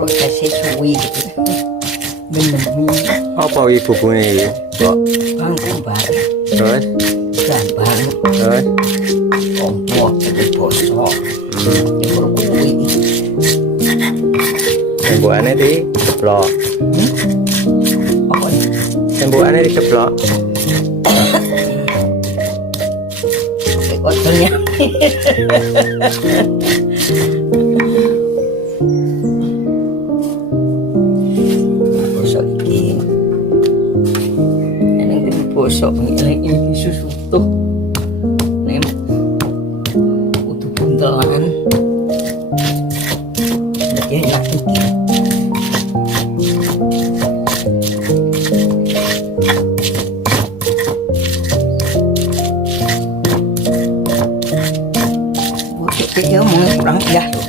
prosesnya suwi gitu. Menemui Apa ibu bunyi iki? Kok gambar terus gambar terus kompor jadi bosok yang berkuwi tembokane diceplok. apa ini Tembokane diceplok. kotornya bosok iki eneng iki bosok iki susu tuh nek utuh buntelan jadi enak iki dia mau kurang indah